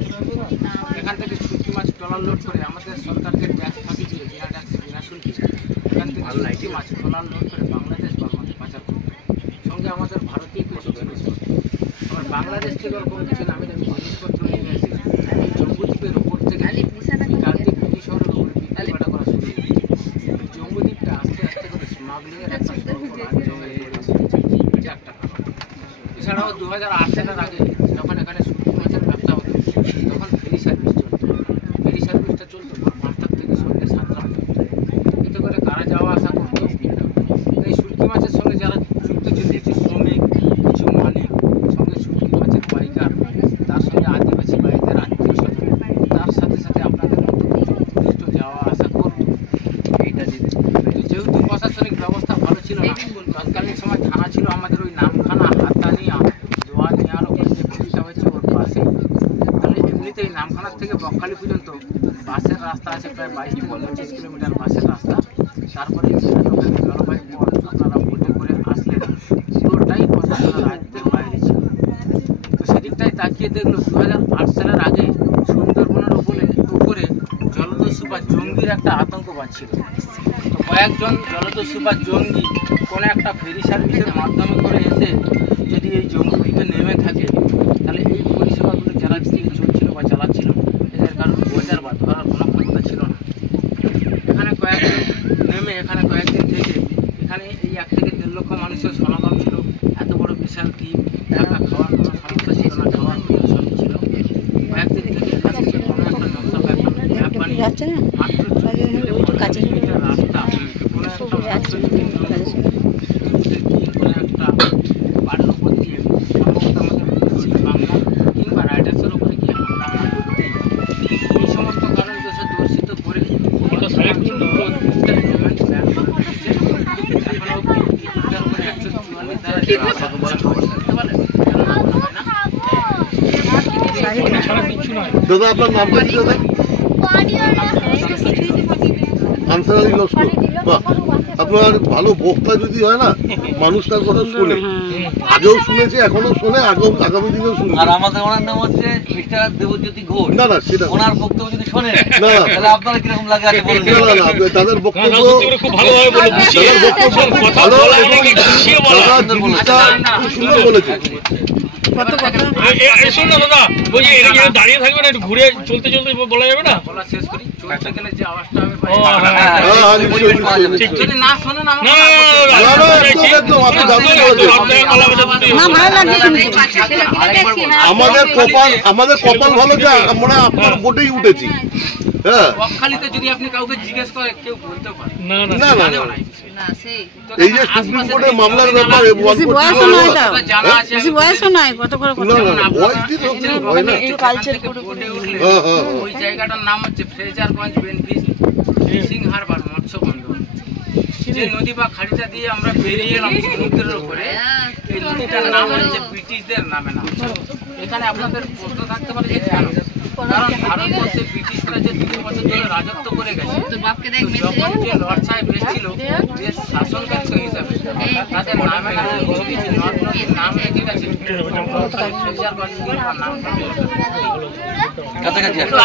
এখান থেকে শুটকি মাছ ট্রলার লোড করে আমাদের সরকারকে ট্যাক্স ফাঁকি দিয়ে বিনা ট্যাক্সে বিনা শুল্কে এখান থেকে শুটকি মাছ ট্রলার লোড করে বাংলাদেশ বাংলাতে পাচার করতো, সঙ্গে আমাদের ভারতীয় কিছু জিনিসপত্র। আবার বাংলাদেশ থেকে ওরকম কিছু নামি দামি জিনিসপত্র নিয়ে এসে এই জম্বুদ্বীপের উপর থেকে কাকদ্বীপ পুরী শহরের উপরে বিক্রি করা শুরু করে। এই জম্বুদ্বীপটা আস্তে আস্তে করে স্মাগলিংয়ের একটা রাজ্য হয়ে গেছে, এটা একটা কারণ। এছাড়াও 2008 সালের আগে যখন এখানে শুটকি মাছের ব্যবসা হতো তখন ফেরি সার্ভিস চলতো। ফেরি সার্ভিসটা চলতো ভোর 5টা থেকে সন্ধ্যে 7টা পর্যন্ত। এতে করে কারা যাওয়া আসা করতো। এই শুটকি মাছের সঙ্গে যারা যুক্ত ছিল, কিছু শ্রমিক, কিছু মালিক, সঙ্গে শুটকি মাছের পাইকার, তার সঙ্গে আদিবাসী ভাইদের আত্মীয় স্বজন, তার সাথে সাথে আপনাদের মতো কিছু টুরিস্ট যাওয়া আসা করতো। যেহেতু প্রশাসনিক ব্যবস্থা ভালো ছিল না, তৎকালীন সময় থানা ছিল আমাদের ওই নামখানা হাতানিয়া দোয়ানিয়ার ওখানে যে পরিটা হয়েছে ওর পাশে। তাহলে এমনিতেই নামখানার থেকে বকখালি পর্যন্ত বাসের রাস্তা আছে প্রায় 22 থেকে 25 কিলোমিটার বাসের রাস্তা। তারপরে জলবায়ু পথ আপনারা বোটে করে আসলেন, পুরোটাই প্রশাসনের রাজ্যের বাইরে ছিল। তো সেদিকটাই তাকিয়ে দেখলো 2008 সালের আগে সুন্দরবনের উপরে জলদস্যু বা জঙ্গির একটা আতঙ্ক বাড়ছিল। তো কয়েকজন জলদস্যু বা জঙ্গি কোনো একটা ফেরি সার্ভিসের মাধ্যমে করে এসে যদি এই জম্বুদ্বীপে নেমে থাকে, তাহলে এই পরিষেবাগুলো যারা চলছিল বা চালাচ্ছিল এদের কারণ বোঝার বা ধরার কোনো ক্ষমতা ছিল না। এখানে কয়েকজন নেমে এখানে কয়েকদিন থেকে এখানে এই 1 থেকে 1.5 লক্ষ মানুষের সমাগম ছিল। এত বড় বিশাল দ্বীপ, একা খাওয়ার কোনো সমস্যা ছিল না, খাওয়ার কোনো সব ছিল। কয়েকদিন থেকে এখান থেকে কোনো একটা নকশা ম্যাপ বানিয়ে মাত্র 40 কিলোমিটার রাস্তা কোনো একটা পাড়ের উপর দিয়ে সম্ভবত আমাদের পশ্চিম বাংলা কিংবা রাইডার্সের উপরে গিয়ে হামলা করতে, এই সমস্ত কারণ দেশে দর্শিত করে দাদা আপনার নামটা কি দাদা? আনসার আলী লস্কর। আপনার ভালো বক্তা যদি হয় না, মানুষ তার কথা শোনে, আগেও শুনেছে, এখনো শোনে, আগামী দিনেও শুনবে। আর আমাদের ওনার নাম হচ্ছে মিস্টার দেবজ্যোতি ঘোষ। না না, সেটা ওনার বক্তব্য যদি শোনে না তাহলে আপনারা কিরকম লাগে আছে বলুন। না না, তাদের বক্তব্য খুব ভালোভাবে বলেছে, ভালো এবং দাদা জিনিসটা খুব সুন্দর বলেছে। শুনুন না দাদা, বলছি এটা কি দাঁড়িয়ে থাকবে না, একটু ঘুরে চলতে চলতে বলা যাবে না? বলা শেষ করি, চলতে গেলে যে আওয়াজটা হবে যদি না শোনেন আমাদের কপাল ভালো যে আমরা আপনার বোটেই উঠেছি। হ্যাঁ, বকখালিতে যদি আপনি কাউকে জিজ্ঞেস করে কেউ বলতে পারে না না না, এই যে সুপ্রিম কোর্টের মামলার ব্যাপারে জানা আছে ওই জায়গাটার নাম হচ্ছে ফ্রেজারগঞ্জ বেনফিস ফিশিং হারবার মৎস্য বন্দর। যে নদী বা খাড়িটা দিয়ে আমরা বেরিয়ে এলাম সমুদ্রের উপরে, এই নদীটার নাম হচ্ছে ব্রিটিশদের নামে নাম। এখানে আপনাদের প্রশ্ন থাকতে পারে যে কেন কারণ ভারতবর্ষে ব্রিটিশরা যে 200 বছর ধরে রাজত্ব করে গেছে, যখন যে লর্ড সাহেব এসেছিল যে শাসনকার্য হিসাবে তাদের নামে কিছু নদীর নাম রেখে গেছে।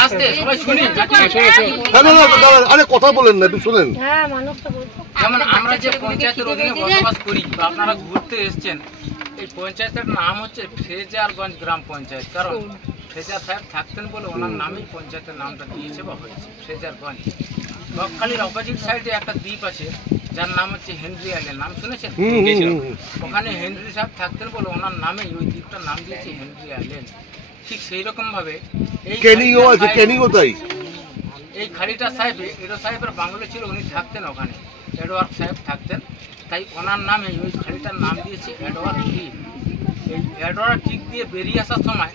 আসতে সবাই শুনি, আরে কথা বলেন না, একটু শোনেন। যেমন আমরা যে পঞ্চায়েতের অধীনে বসবাস করি বা আপনারা ঘুরতে এসছেন, এই পঞ্চায়েতের নাম হচ্ছে ফ্রেজারগঞ্জ গ্রাম পঞ্চায়েত। কারণ ফ্রেজার সাহেব থাকতেন বলে ওনার নামেই পঞ্চায়েতের নামটা দিয়েছে বা হয়েছে ফ্রেজারগঞ্জ। বকখালির অপোজিট সাইডে একটা দ্বীপ আছে যার নাম হচ্ছে হেনরি আইল্যান্ড, নাম শুনেছেন? ওখানে হেনরি সাহেব থাকতেন বলে ওনার নামেই ওই দ্বীপটার নাম দিয়েছে হেনরি আইল্যান্ড। ঠিক সেই রকম ভাবে এই খালিটা সাহেব এডো সাহেবের বাংলো ছিল, উনি থাকতেন ওখানে, এডওয়ার্ড সাহেব থাকতেন, তাই ওনার নামে ওই খালিটার নাম দিয়েছে এডওয়ার্ড টিক। এই এডওয়ার্ড টিক দিয়ে বেরিয়ে আসার সময়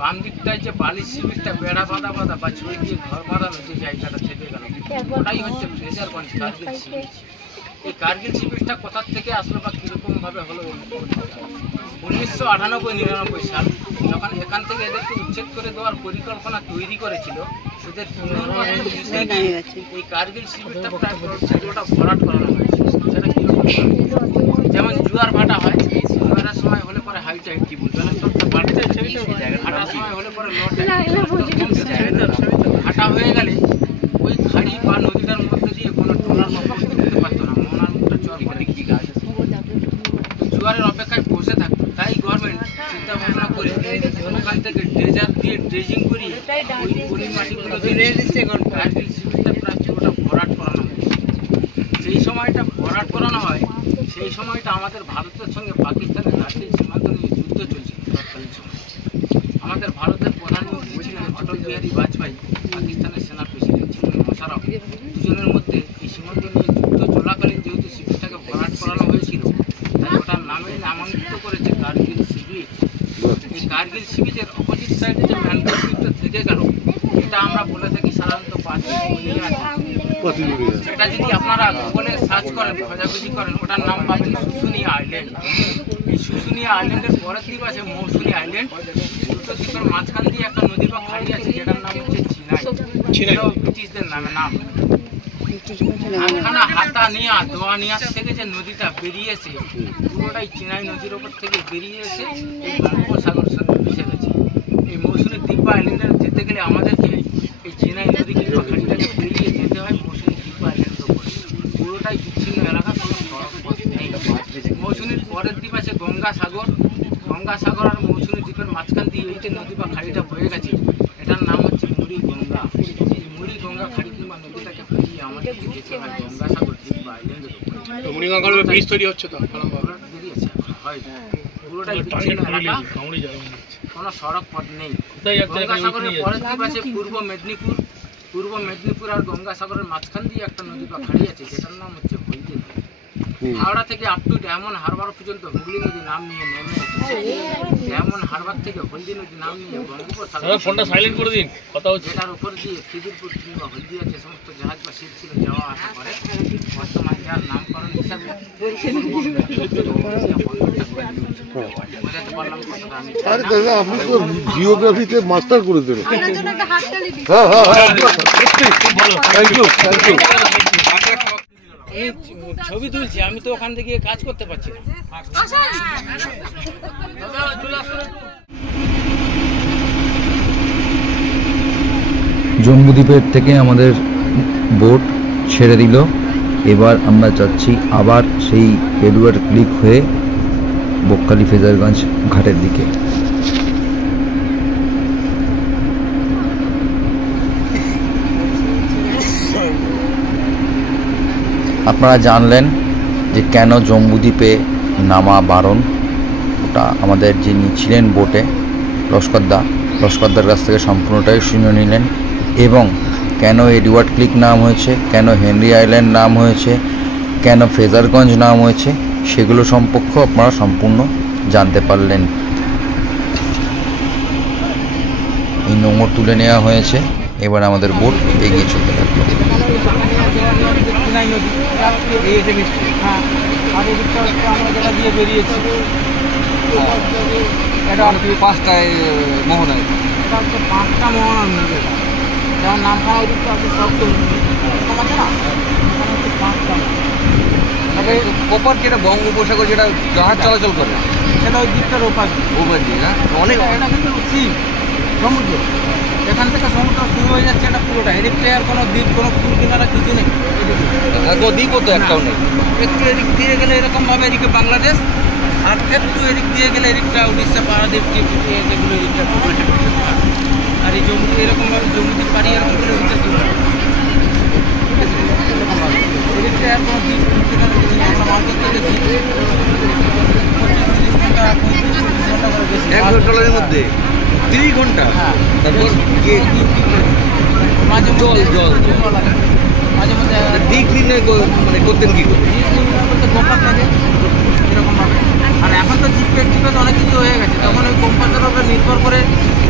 বাম দিকটায় যে বালির শিবিরটা বেড়া বাঁধা বা ছড়ি দিয়ে ঘর বাঁধানো যে জায়গাটা থেকে গেল, ওটাই হচ্ছে ফ্রেজারগঞ্জ কার্গিল শিবির। এই কার্গিল শিবিরটা কোথার থেকে আসলো বা কীরকমভাবে হলো 1998-99 সাল যখন এখান থেকে এদেরকে উচ্ছেদ করে দেওয়ার পরিকল্পনা তৈরি করেছিল, এদের এই কার্গিল শিবিরটা প্রায় পুরোটা ভরাট করানো হয়েছিল। সেটা কীরকম? যেমন জোয়ার ভাটা হয়, জোয়ারের সময় হলে পরে হাই টাইড কি বলবে ভাটার সময় হলে পরে লো টাইড, ভাটা হয়ে গেলে ওই খাড়ি বা নদীটার মধ্যে দিয়ে কোনো ট্রলার করতে পারতো না, মনার মুখটা চর করে কি গাছ জোয়ারের অপেক্ষায় বসে থাকতো। তাই গভর্নমেন্ট চিন্তা ভাবনা করে ওখান থেকে ড্রেজার দিয়ে ড্রেজিং করিয়ে ওই পলি মাটিগুলো কার্গিল শিবিরটা প্রায় পুরোটা ভরাট করানো হয়। যেই সময়টা ভরাট করানো হয় সেই সময়টা আমাদের ভারতের সঙ্গে পাকিস্তানের কার্গিল সীমান্ত নিয়ে যুদ্ধ চলছিল। তৎকালীন সময় আমাদের ভারতের প্রধানমন্ত্রী ছিলেন অটল বিহারী বাজপেয়ী, পাকিস্তানের সেনা প্রেসিডেন্ট ছিলেন মোশাররফ। দুজনের মধ্যে এই সীমান্ত নিয়ে যুদ্ধ চলাকালীন যেহেতু শিবিরটাকে ভরাট করানো হয়েছিল, তাই ওটার নামে নামাঙ্কিত করেছে কার্গিল শিবির। এই কার্গিল শিবিরের অপোজিট সাইডে যে ম্যানগ্রোভ দ্বীপটা থেকে গেল, এটা আমরা বলে থাকি সাধারণত সেটা যদি আপনারা গুগলে সার্চ করেন, খোঁজাখুঁজি করেন, ওটার নাম পাবেন শুশুনিয়া আইল্যান্ড। এই শুশুনিয়া আইল্যান্ডের পরের দ্বীপ আছে মৌসুনি আইল্যান্ড। দুটো দ্বীপের মাঝখান দিয়ে একটা নদী বা খাড়ি আছে যেটার নাম হচ্ছে চিনাই, ব্রিটিশদের নামে নাম। আনখানা হাতানিয়া দোয়ানিয়া থেকে যে নদীটা বেরিয়েছে পুরোটাই চিনাই নদীর ওপর থেকে বেরিয়ে এসে এই বঙ্গোপসাগরের সঙ্গে মিশে গেছে। এই মৌসুনি দ্বীপ আইল্যান্ডে যেতে গেলে আমাদেরকে এই চিনাই নদী কিংবা খাড়িটাকে পেরিয়ে যেতে হয় মৌসুনি দ্বীপ আইল্যান্ডের ওপর। পুরোটাই বিচ্ছিন্ন এলাকা, কোনো সড়ক পথ নেই। মৌসুনির পরের দ্বীপ আছে গঙ্গাসাগর। গঙ্গাসাগর আর মৌসুনি দ্বীপের মাঝখান দিয়ে এই যে নদী বা খাড়িটা বয়ে গেছে, এটার নাম হচ্ছে মুড়ি গঙ্গা। এই মুড়ি গঙ্গা খাড়ি কিংবা নদীটাকে পেরিয়ে আমাদেরকে যেতে হয় গঙ্গাসাগর দ্বীপ বা আইল্যান্ডের ওপর। ব্রিজ তৈরি হচ্ছে তো বেরিয়েছে হয় পুরোটাই বিচ্ছিন্ন এলাকা, কোনো সড়ক পথ নেই। গঙ্গাসাগরের পরের দ্বীপ আছে পূর্ব মেদিনীপুর। পূর্ব মেদিনীপুর আর গঙ্গাসাগরের মাঝখান দিয়ে একটা নদী বা খাড়ি আছে যেটার নাম হচ্ছে হলদি নদী। হাওড়া থেকে আপ টু ডায়মন্ড হারবার পর্যন্ত হুগলি নদী নাম নিয়ে নেমে এসেছে। ডায়মন্ড হারবার থেকে হলদি নদী নাম নিয়ে বঙ্গোপসাগর, ফোনটা সাইলেন্ট করে দিন, কথা হচ্ছে। যেটার উপর দিয়ে খিদিরপুর কিংবা হলদিয়া যে সমস্ত জাহাজ বা শিপ ছিল যাওয়া আসা করে, বর্তমান যার নামকরণ হিসাবে আরে দাদা, আপনি তো জিওগ্রাফিতে মাস্টার করে দেন। Thank you. এই ছবি তুলছি, আমি তো ওখান থেকে কাজ করতে পারছি না। জম্বুদ্বীপের থেকে আমাদের বোট ছেড়ে দিল। এবার আমরা যাচ্ছি আবার সেই এডওয়ার্ড ক্লিক হয়ে বকখালি ফ্রেজারগঞ্জ ঘাটের দিকে। আপনারা জানলেন যে কেন জম্বুদ্বীপে নামা বারণ। ওটা আমাদের যিনি ছিলেন বোটে লস্করদার কাছ থেকে সম্পূর্ণটাই শুনে নিলেন, এবং কেন এডওয়ার্ড ক্লিক নাম হয়েছে, কেন হেনরি আইল্যান্ড নাম হয়েছে, কেন ফ্রেজারগঞ্জ নাম হয়েছে, সেগুলো সম্পর্কে আপনারা সম্পূর্ণ জানতে পারলেন। এই নোঙর তুলে নেওয়া হয়েছে, এবার আমাদের বোট এগিয়ে চলতে থাকলো। আমরা যেটা দিয়ে বেরিয়েছি এটা আর কি 5টায় মোহনায় এটা হচ্ছে 5টা মোহনার মধ্যে, যেমন নামখানা ওই দিকটা আছে সব তো এরকম আছে না, এখানে হচ্ছে 5টা। তবে ওপর যেটা বঙ্গোপসাগর যেটা জাহাজ চলাচল করে সেটা ওই দিকটার ওপাশ ওপর দিয়ে না অনেক এটা কিন্তু সিপ সমুদ্র, এখান থেকে সমুদ্র শুরু হয়ে যাচ্ছে, এটা পুরোটা এদিকটা আর কোনো দ্বীপ কোনো কিনারা কিছু নেই। দ্বীপও তো একটাও নেই। একটু এদিক দিয়ে গেলে এরকমভাবে এদিকে বাংলাদেশ, আর একটু এদিক দিয়ে গেলে এদিকটা উড়িষ্যা পারাদ্বীপ যেগুলো এদিকটা, আর এই জম্মু এরকমভাবে জম্মুদ্বীপ পাড়ি এরকম করে এদিকটা চলে যাবে। ঠিক আছে, এরকমভাবে এদিকটা আর কোনো দ্বীপ কিনারা কিছু নেই। আমরা মাছ ধরতে গেছি 25-30 ঘন্টা 35-40 ঘন্টা করে গেছি এক ট্রলারের মধ্যে 3 ঘন্টা। হ্যাঁ, তারপর মাঝে জল জল আছে, মাঝে মধ্যে দিক নির্ণয় মানে করতেন কি করে? বলতে কম্পাস থাকে এরকমভাবে। আর এখন তো জিপিএস অনেক কিছু হয়ে গেছে, তখন ওই কম্পাসের উপরে নির্ভর করে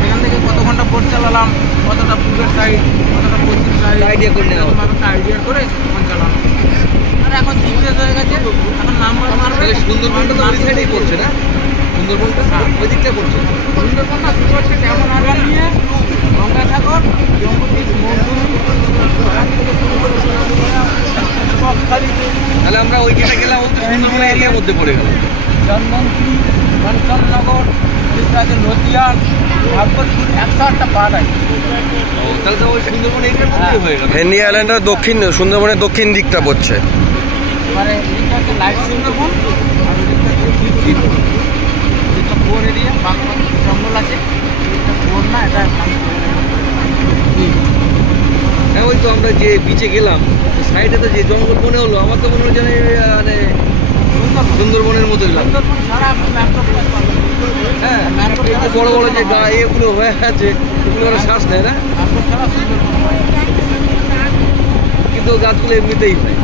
এখান থেকে কত ঘন্টা বোট চালালাম, কতটা পূর্বের সাইড, কতটা পশ্চিম সাইড, আইডিয়া করে নেওয়া এরকম একটা আইডিয়া করে ফোন চালানো। আর এখন জিপিএস হয়ে গেছে, এখন নাম্বার মারবে। সুন্দরবনটা তো ওই সাইডেই পড়ছে না? সুন্দরবনটা ওই দিকটা পড়ছে। সুন্দরবনটা শুরু হচ্ছে কেমন আগার নিয়ে গঙ্গাসাগর, জম্মুদ্বীপ, মৌসুমী, তাহলে আমরা ওই যেটা গেলাম ও তো সুন্দরবন এরিয়ার মধ্যে পড়ে গেল। চন্দনপুরি, কাঞ্চননগর, আছে নদিয়ান, ভাগবতপুর, 108টা পার্ট আছে। ও তাহলে তো ওই সুন্দরবন এরিয়ার মধ্যে হয়ে গেল। হেনরি আইল্যান্ডের দক্ষিণ, সুন্দরবনের দক্ষিণ দিকটা পড়ছে। মানে এদিকটা হচ্ছে লাইট সুন্দরবন, আর এদিকটা হচ্ছে ডিপ সুন্দরবন। এদিকটা ফোর এরিয়া, বাংলা জঙ্গল আছে, এদিকটা ফোর না, এটা হ্যাঁ ওই তো আমরা যে বিচে গেলাম সাইডে তো যে জঙ্গল মনে হলো, আমার তো মনে হলো যেন মানে সুন্দরবনের মতো এলাম। সুন্দরবন সারা ম্যাপটপ পাবেন। হ্যাঁ এই যে বড় বড় যে এগুলো হয়ে আছে এগুলো ওরা শ্বাস নেয় না, ম্যাপটপ ছাড়া সুন্দরবন, কিন্তু গাছগুলো এমনিতেই হয়।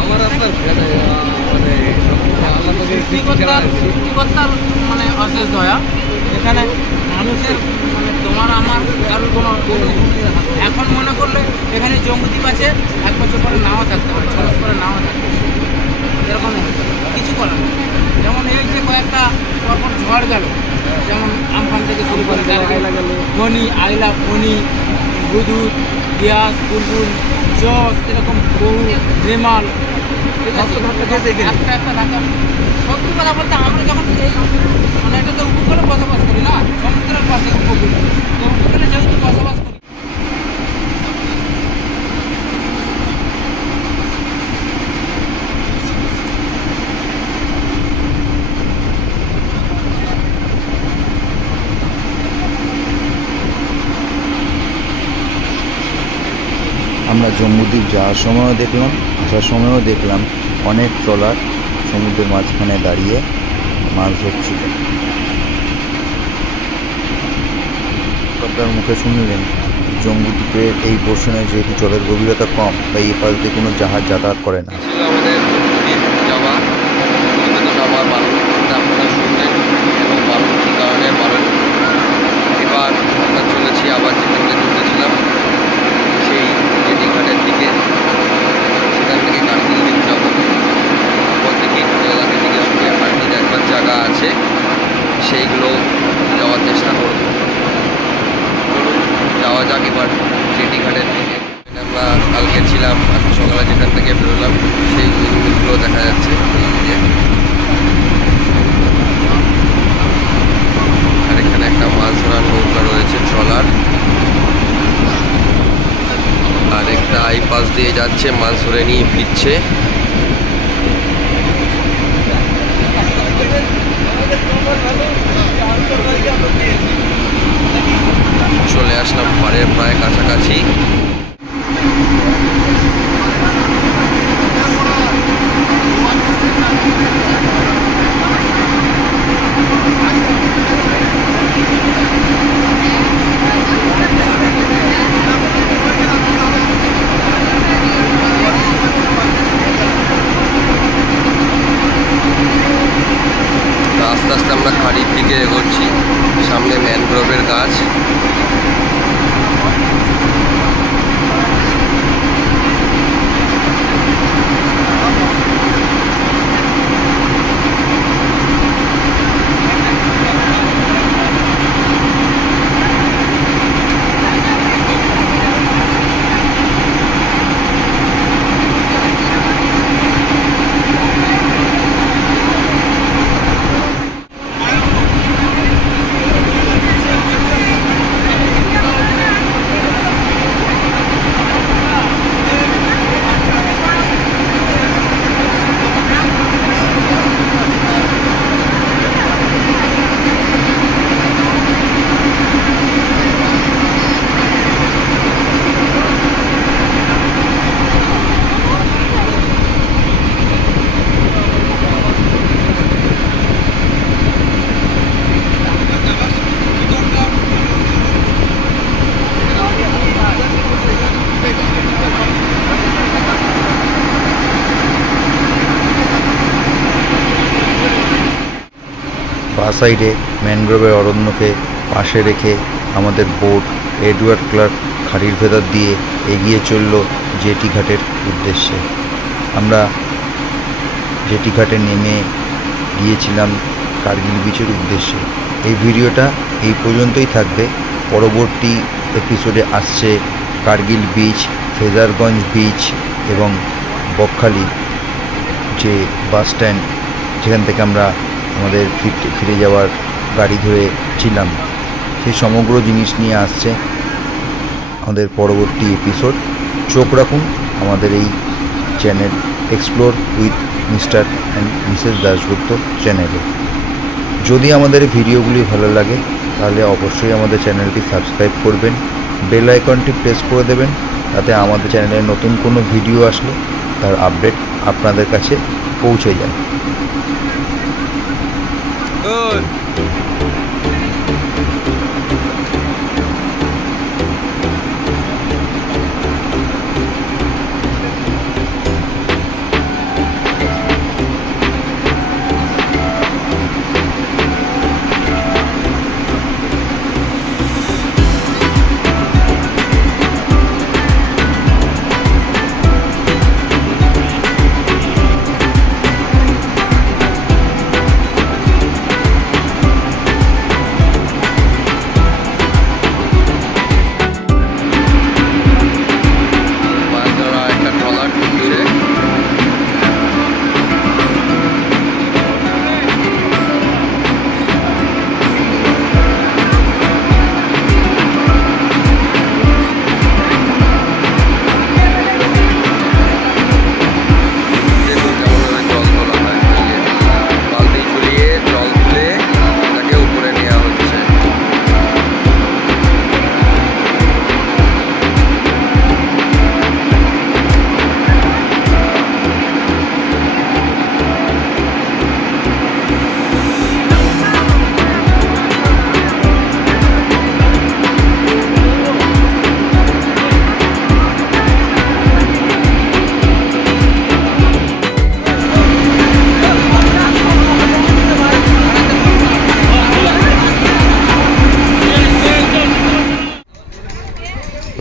আমার আপনার মানে সৃষ্টিকর্তার মানে অশেষ দয়া। এখানে মানুষের মানে তোমার আমার কারোর কোনো এখন মনে করলে এখানে জম্মুদ্বীপ আছে, 1 বছর পরে নাও থাকতে পারে, 6 মাস পরে নাও থাকতে পারে, এরকম কিছু করার নেই। যেমন এই যে কয়েকটা পরপর ঝড় গেল, যেমন আমফান থেকে শুরু করে ফণি, আইলা, ফণি, হুদুদ, পিয়াস, বুলবুল, জস, এরকম বহু রেমাল, ঠিক আছে, একটা একটা ঢাকা সত্যি কথা বলতে আমরা যখন এই মানে এটা তো উপকূলে বসবাস করি না, সমুদ্রের পাশে উপকূলে, তো উপকূলে যেহেতু বসবাস করি। আমরা জম্মুদ্বীপ যাওয়ার সময়ও দেখলাম, আসার সময়ও দেখলাম অনেক ট্রলার সমুদ্রের মাঝখানে দাঁড়িয়ে মাছ ধরছিল। সরকার মুখে শুনলেন জম্মুদ্বীপের এই পোর্শনে যেহেতু জলের গভীরতা কম, তাই এ পাশ দিয়ে কোনো জাহাজ যাতায়াত করে না। ছিল আমাদের জম্মুদ্বীপ যাওয়া, প্রতিবেদন আমার বারণ করতে আপনারা শুনলেন কেন বারণ, কী কারণে বারণ। এবার আমরা চলেছি আবার যেখান থেকে ঘুরতেছিলাম সেই জেটিঘাটের দিকে, সেখান থেকে কার্গিল দ্বীপ যাবো। তারপর দেখি লাদাখের দিকে শুনে আর কি দেখবার জায়গা আছে সেইগুলো যাওয়ার চেষ্টা করব। চলুন যাওয়া যাক এবার জেটিঘাটের দিকে। আমরা কালকে ছিলাম, আজকে সকালে যেখান থেকে বেরোলাম সেই উইন্ডগুলো দেখা যাচ্ছে আর এখানে একটা মাছ ধরার নৌকা রয়েছে, ট্রলার, আর একটা আইপাস দিয়ে যাচ্ছে, মাছ ধরে নিয়ে ফিরছে। চলে আসলাম পাড়ের প্রায় কাছাকাছি। আস্তে আস্তে আমরা খাড়ির দিকে এগোচ্ছি, সামনে ম্যানগ্রোভের গাছ। সাইডে ম্যানগ্রোভের অরণ্যকে পাশে রেখে আমাদের বোট এডওয়ার্ড ক্লার্ক খাড়ির ভেতর দিয়ে এগিয়ে চলল জেটি ঘাটের উদ্দেশ্যে। আমরা জেটি ঘাটে নেমে গিয়েছিলাম কার্গিল বিচের উদ্দেশ্যে। এই ভিডিওটা এই পর্যন্তই থাকবে। পরবর্তী এপিসোডে আসছে কার্গিল বিচ, ফেজারগঞ্জ বিচ এবং বকখালি যে বাস স্ট্যান্ড, যেখান থেকে আমরা আমাদের ফিরে যাওয়ার গাড়ি ধরেছিলাম, সেই সমগ্র জিনিস নিয়ে আসছে আমাদের পরবর্তী এপিসোড। চোখ রাখুন আমাদের এই channel explore with mister and Mrs Dasgupta চ্যানেলে। যদি আমাদের ভিডিওগুলি ভালো লাগে তাহলে অবশ্যই আমাদের চ্যানেলটি সাবস্ক্রাইব করবেন, বেল আইকনটি প্রেস করে দেবেন, তাতে আমাদের চ্যানেলে নতুন কোনো ভিডিও আসলে তার আপডেট আপনাদের কাছে পৌঁছে যায়।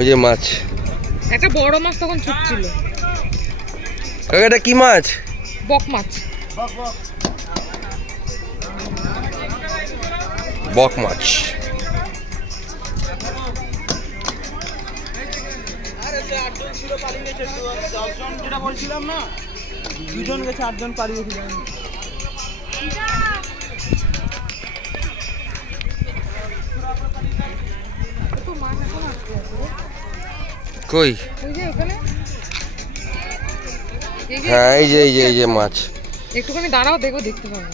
ওই যে মাছ, একটা বড় মাছ তখন ছুটছিল। কাকা এটা কি মাছ? বক মাছ। বক মাছ। বলছিলাম না, দুজন গেছে, 8 জন পালিয়েছিল। কই? হ্যাঁ এই যে মাছ। একটুখানি দাঁড়াও, দেখো, দেখতে পাবো।